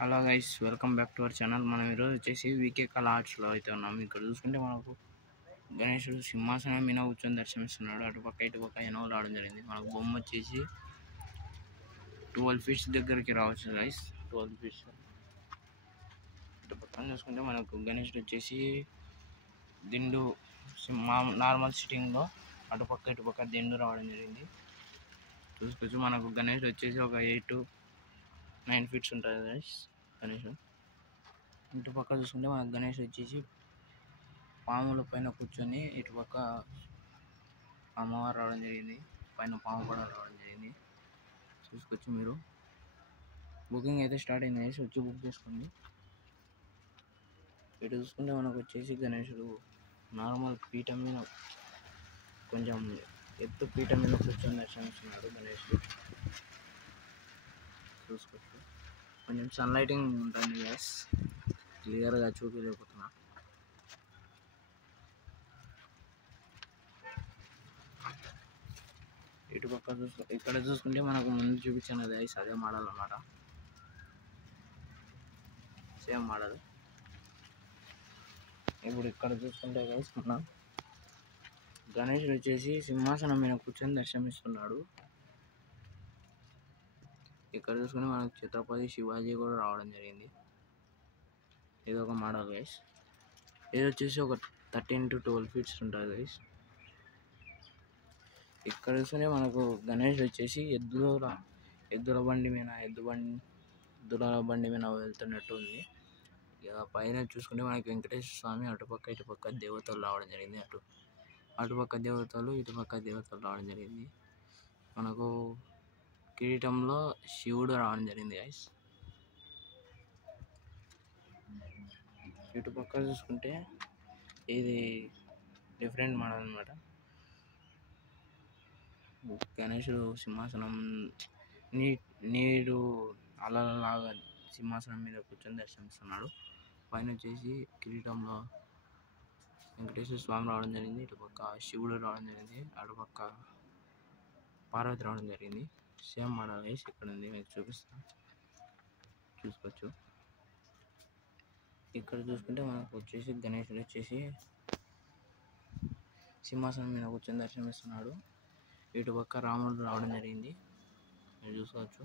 Hello guys, welcome back to our channel. మనం ఈరోజు వచ్చేసి వీకే కళ ఆర్ట్స్లో అయితే ఉన్నాం. ఇక్కడ చూసుకుంటే మనకు గణేశుడు సింహాసనం మీద కూర్చొని దర్శనమిస్తున్నాడు. అటుపక్క ఇటుపక్క ఎనవలు రావడం జరిగింది. మనకు బొమ్మ వచ్చేసి 12 ఫీట్స్ దగ్గరికి రావచ్చు గైస్. 12 ఫీట్స్. ఇటు పక్కన చూసుకుంటే మనకు గణేశుడు వచ్చేసి దిండు నార్మల్ సిట్టింగ్లో అటుపక్క ఇటుపక్క దిండు రావడం జరిగింది. చూసుకోవచ్చు. మనకు గణేశుడు వచ్చేసి ఒక 8 to 9 ఫీట్స్ ఉంటుంది గైస్. గణేష్ ఇటుపక్క చూసుకుంటే మనకు గణేష్ వచ్చేసి పాముల పైన కూర్చొని ఇటుపక్క అమ్మవారు రావడం జరిగింది. పైన పాము కూడా రావడం జరిగింది. చూసుకోవచ్చు. మీరు బుకింగ్ అయితే స్టార్ట్ అయింది గైస్, వచ్చి బుక్ చేసుకోండి. ఇటు చూసుకుంటే మనకు వచ్చేసి గణేశుడు నార్మల్ పీఠం మీద, కొంచెం ఎత్తు పీఠం మీద కూర్చొని దర్శనమిస్తున్నాడు గణేశుడు. చూసుకోవచ్చు. కొంచెం సన్లైటింగ్ ఉంటుంది గ్యాస్, క్లియర్గా చూపించలేకపోతున్నా. ఇటుపక్క ఇక్కడ చూసుకుంటే మనకు ముందు చూపించాను కదా గైస్, అదే మోడల్ అన్నమాట. Same model. ఇప్పుడు ఇక్కడ చూసుకుంటే గైస్ మనం గణేశుడు వచ్చేసి సింహాసనం మీద కూర్చొని దర్శనమిస్తున్నాడు. ఇక్కడ చూసుకుంటే మనకు ఛత్రపతి శివాజీ కూడా రావడం జరిగింది. ఇది ఒక మోడల్ గైస్. ఇది వచ్చేసి ఒక 13 to 12 ఫీట్స్ ఉంటుంది గైస్. ఇక్కడ చూసుకుంటే మనకు గణేష్ వచ్చేసి ఎద్దుల బండి మీద వెళ్తున్నట్టు ఉంది. ఇక పైన చూసుకుంటే మనకి వెంకటేశ్వర స్వామి అటుపక్క ఇటుపక్క దేవతలు రావడం జరిగింది. అటుపక్క దేవతలు ఇటుపక్క దేవతలు రావడం జరిగింది. మనకు కిరీటంలో శివుడు రావడం జరిగింది గైస్. ఇటుపక్క చూసుకుంటే ఇది డిఫరెంట్ మోడల్ అన్నమాట. గణేశుడు సింహాసనం నీరు అలలాగా సింహాసనం మీద కూర్చొని దర్శనమిస్తున్నాడు. పైన వచ్చేసి కిరీటంలో వెంకటేశ్వర స్వామి రావడం జరిగింది. ఇటుపక్క శివుడు రావడం జరిగింది. అటుపక్క పార్వతి రావడం జరిగింది. Same model guys. ఇక్కడ ఉంది, మీకు చూపిస్తాను. చూసుకోవచ్చు. ఇక్కడ చూసుకుంటే మనకు వచ్చేసి గణేశుడు వచ్చేసి సింహాసనం మీద కూర్చొని దర్శనమిస్తున్నాడు. ఇటుపక్క రాముడు రావడం జరిగింది, మీరు చూసుకోవచ్చు.